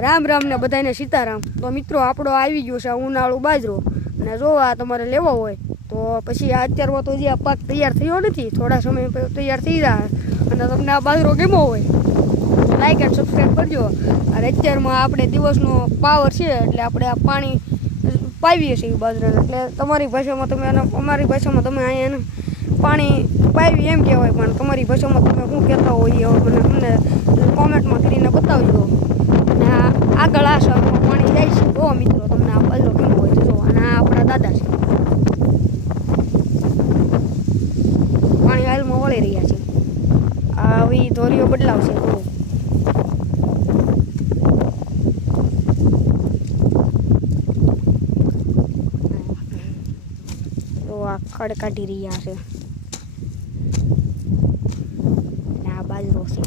રામ રામ ને બધાને સીતારામ। તો મિત્રો આપણો આવી ગયો છે ઉનાળુ બાજરો અને જો આ તમારે લેવો હોય તો પછી આ અત્યારમાં તો જે આ પાક તૈયાર થયો નથી, થોડા સમય તૈયાર થઈ જાય અને તમને આ બાજરો ગમ્યો હોય લાઈક એન્ડ સબસ્ક્રાઈબ કરજો। અને અત્યારમાં આપણે દિવસનો પાવર છે એટલે આપણે આ પાણી પાવીએ છીએ બાજરાને, એટલે તમારી ભાષામાં તમે અમારી ભાષામાં તમે અહીંયા પાણી પાવી એમ કહેવાય, પણ તમારી ભાષામાં તમે શું કહેતા હોય એ મને અમને કોમેન્ટમાં કરીને બતાવજો। અને આગળ આ શાકમાં પાણી જાય છે જો મિત્રો તમને આ બાજરો કેમ હોય છે જો, અને આ આપણા દાદા છે પાણી હાલમાં વળી રહ્યા છે। આવી ધોરીઓ બદલાવશે જો, આ ખડ કાઢી રહ્યા છે, આ બાજરો છે।